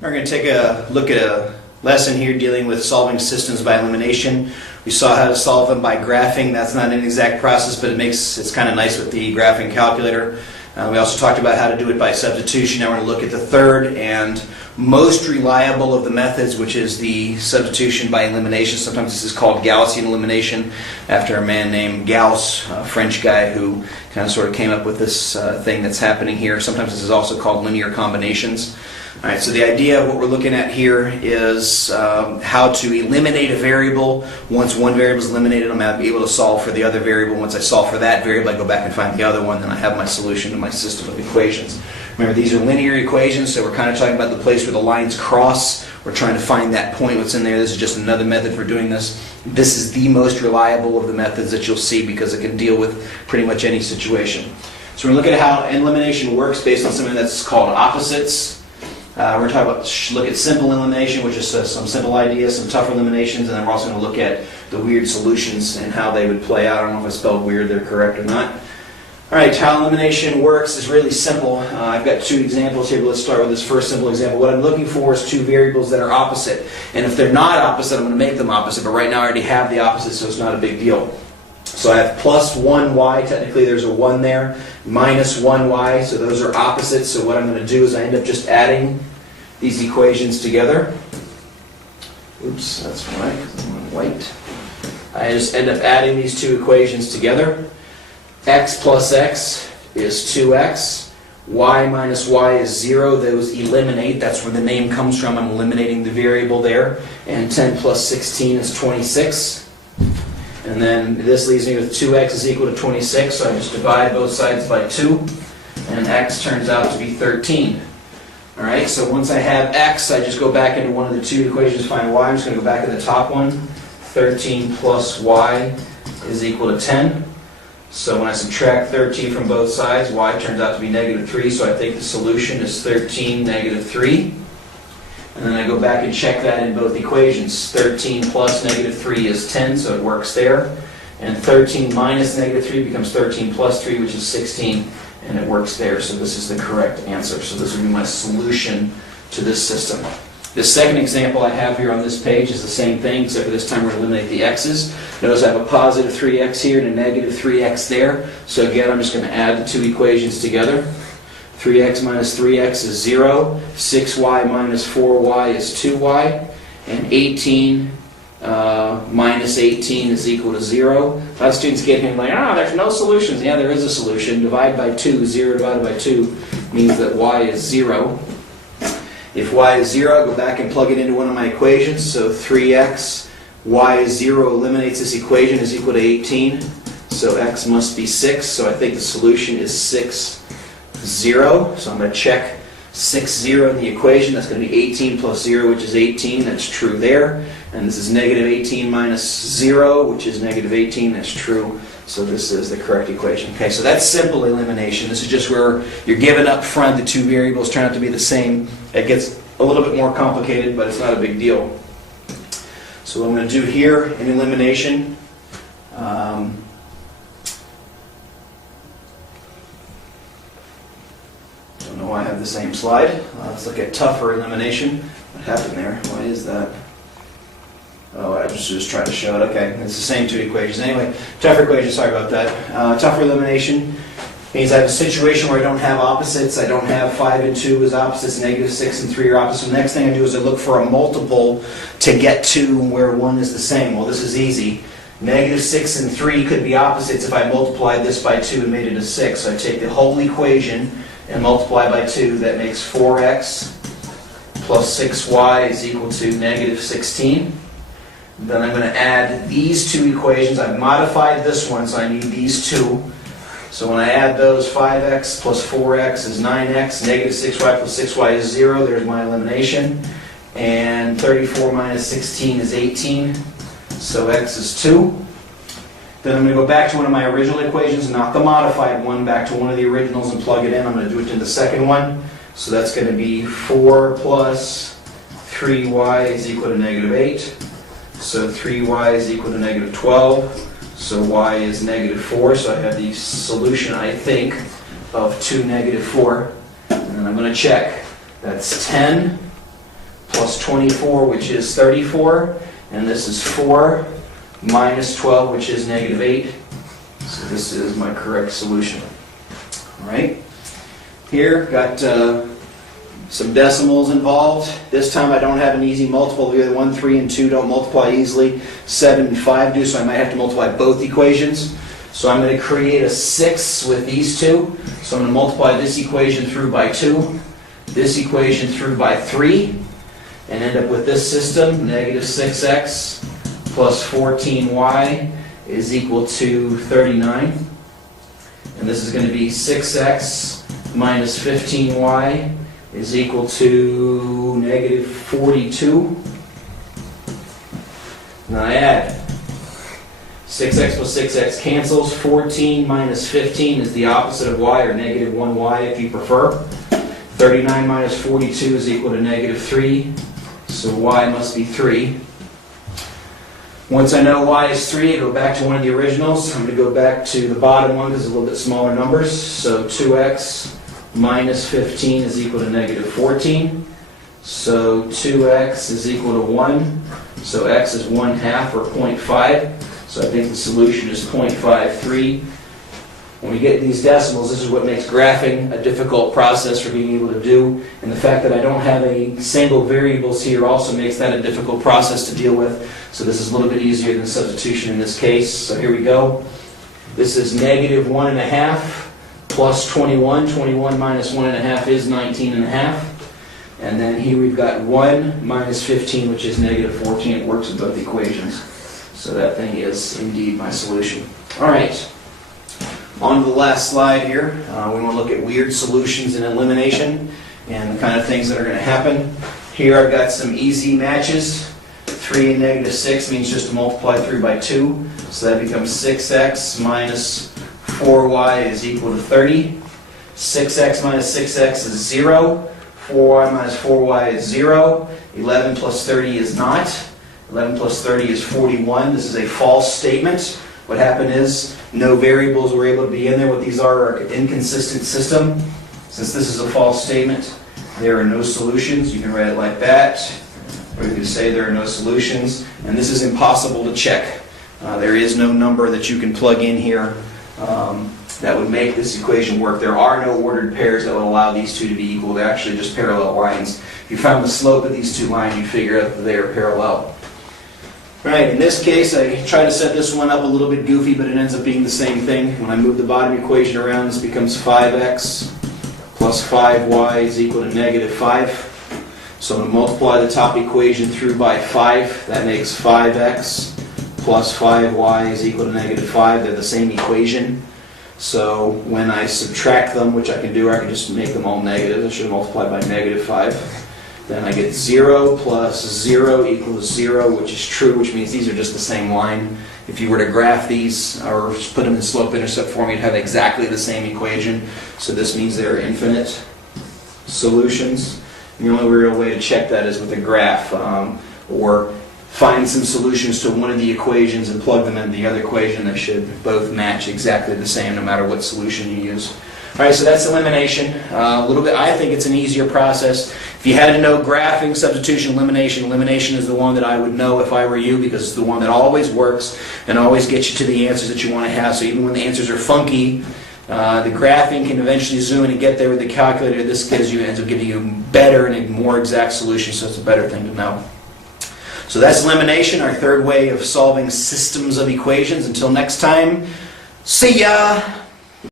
We're going to take a look at a lesson here dealing with solving systems by elimination. We saw how to solve them by graphing. That's not an exact process, but it's kind of nice with the graphing calculator. We also talked about how to do it by substitution. Now we're going to look at the third and most reliable of the methods, which is the substitution by elimination. Sometimes this is called Gaussian elimination, after a man named Gauss, a French guy who kind of sort of came up with this thing that's happening here. Sometimes this is also called linear combinations. All right, so the idea of what we're looking at here is how to eliminate a variable. Once one variable is eliminated, I'm going to be able to solve for the other variable. Once I solve for that variable, I go back and find the other one, then I have my solution to my system of equations. Remember, these are linear equations, so we're kind of talking about the place where the lines cross. We're trying to find that point, what's in there. This is just another method for doing this. This is the most reliable of the methods that you'll see because it can deal with pretty much any situation. So we're going to look at how elimination works based on something that's called opposites. We're talking about look at simple elimination, which is some simple ideas, some tougher eliminations, and then we're also going to look at the weird solutions and how they would play out. I don't know if I spelled weird there correct or not. All right, how elimination works is really simple. I've got two examples here, but let's start with this first simple example. What I'm looking for is two variables that are opposite, and if they're not opposite, I'm going to make them opposite, but right now I already have the opposite, so it's not a big deal. So I have plus 1y, technically there's a 1 there, minus 1y, so those are opposites. So what I'm going to do is I end up just adding these equations together. Oops, that's why, because I'm on white. I just end up adding these two equations together. X plus x is 2x, y minus y is 0, those eliminate, that's where the name comes from, I'm eliminating the variable there, and 10 plus 16 is 26. And then this leaves me with 2x is equal to 26, so I just divide both sides by 2, and x turns out to be 13. Alright, so once I have x, I just go back into one of the two equations to find y. I'm just going to go back to the top one. 13 plus y is equal to 10. So when I subtract 13 from both sides, y turns out to be negative 3, so I think the solution is 13, negative 3. And then I go back and check that in both equations. 13 plus negative 3 is 10, so it works there. And 13 minus negative 3 becomes 13 plus 3, which is 16, and it works there. So this is the correct answer. So this would be my solution to this system. This second example I have here on this page is the same thing, except for this time we're going to eliminate the x's. Notice I have a positive 3x here and a negative 3x there. So again, I'm just going to add the two equations together. 3x minus 3x is 0, 6y minus 4y is 2y, and 18 minus 18 is equal to 0. A lot of students get here and like, there's no solutions. Yeah, there is a solution. Divide by 2, 0 divided by 2 means that y is 0. If y is 0, I go back and plug it into one of my equations. So 3x, y is 0, eliminates this equation, is equal to 18. So x must be 6. So I think the solution is 6, 0. So I'm going to check 6, 0 in the equation. That's going to be 18 plus 0, which is 18. That's true there. And this is negative 18 minus 0, which is negative 18. That's true. So this is the correct equation. Okay, so that's simple elimination. This is just where you're given up front the two variables turn out to be the same. It gets a little bit more complicated, but it's not a big deal. So what I'm going to do here in elimination, don't know why I have the same slide. Let's look at tougher elimination. What happened there? Why is that? Oh, I was trying to show it. Okay, it's the same two equations. Anyway, tougher equation, sorry about that. Tougher elimination means I have a situation where I don't have opposites. I don't have 5 and 2 as opposites, negative 6 and 3 are opposites. So the next thing I do is I look for a multiple to get to where 1 is the same. Well, this is easy. Negative 6 and 3 could be opposites if I multiplied this by 2 and made it a 6. So I take the whole equation and multiply by 2. That makes 4x plus 6y is equal to negative 16. Then I'm going to add these two equations. I've modified this one, so I need these two. So when I add those, 5x plus 4x is 9x, negative 6y plus 6y is 0. There's my elimination. And 34 minus 16 is 18. So x is 2. Then I'm going to go back to one of my original equations, not the modified one, back to one of the originals and plug it in. I'm going to do it to the second one. So that's going to be 4 plus 3y is equal to negative 8. So 3y is equal to negative 12. So y is negative 4. So I have the solution, I think, of 2, negative 4. And then I'm going to check. That's 10 plus 24, which is 34, and this is 4 minus 12, which is negative 8. So this is my correct solution. All right. Here, got some decimals involved. This time I don't have an easy multiple. The other 1, 3, and 2 don't multiply easily. 7 and 5 do, so I might have to multiply both equations. So I'm going to create a 6 with these two. So I'm going to multiply this equation through by 2, this equation through by 3, and end up with this system. Negative 6x plus 14y is equal to 39. And this is going to be 6x minus 15y is equal to negative 42. Now I add 6x plus 6x cancels. 14 minus 15 is the opposite of y, or negative 1y if you prefer. 39 minus 42 is equal to negative 3, so y must be 3. Once I know y is 3, I go back to one of the originals. I'm going to go back to the bottom one because it's a little bit smaller numbers. So 2x minus 15 is equal to negative 14. So 2x is equal to 1. So x is 1/2 or 0.5. So I think the solution is 0.53. When we get these decimals, this is what makes graphing a difficult process for being able to do. And the fact that I don't have any single variables here also makes that a difficult process to deal with. So this is a little bit easier than substitution in this case. So here we go. This is negative 1.5 plus 21. 21 minus 1.5 is 19.5. And then here we've got 1 minus 15, which is negative 14. It works with both equations. So that thing is indeed my solution. All right. On to the last slide here. We want to look at weird solutions in elimination and the kind of things that are going to happen. Here I've got some easy matches. 3 and negative 6 means just to multiply through by 2. So that becomes 6x minus 4y is equal to 30. 6x minus 6x is 0. 4y minus 4y is 0. 11 plus 30 is not. 11 plus 30 is 41. This is a false statement. What happened is no variables were able to be in there. What these are an inconsistent system. Since this is a false statement, there are no solutions. You can write it like that, or you can say there are no solutions. And this is impossible to check. There is no number that you can plug in here that would make this equation work. There are no ordered pairs that would allow these two to be equal. They're actually just parallel lines. If you found the slope of these two lines, you figure out that they are parallel. Right, in this case, I try to set this one up a little bit goofy, but it ends up being the same thing. When I move the bottom equation around, this becomes 5x plus 5y is equal to negative 5. So I'm going to multiply the top equation through by 5. That makes 5x plus 5y is equal to negative 5. They're the same equation. So when I subtract them, which I can do, or I can just make them all negative. I should multiply by negative 5. Then I get 0 plus 0 equals 0, which is true, which means these are just the same line. If you were to graph these or just put them in slope-intercept form, you'd have exactly the same equation. So this means there are infinite solutions. And the only real way to check that is with a graph, or find some solutions to one of the equations and plug them into the other equation. They should both match exactly the same no matter what solution you use. All right, so that's elimination. A little bit, I think it's an easier process. If you had to know graphing, substitution, elimination, elimination is the one that I would know if I were you, because it's the one that always works and always gets you to the answers that you want to have. So even when the answers are funky, the graphing can eventually zoom in and get there with the calculator. This ends up giving you better and a more exact solution, so it's a better thing to know. So that's elimination, our third way of solving systems of equations. Until next time, see ya!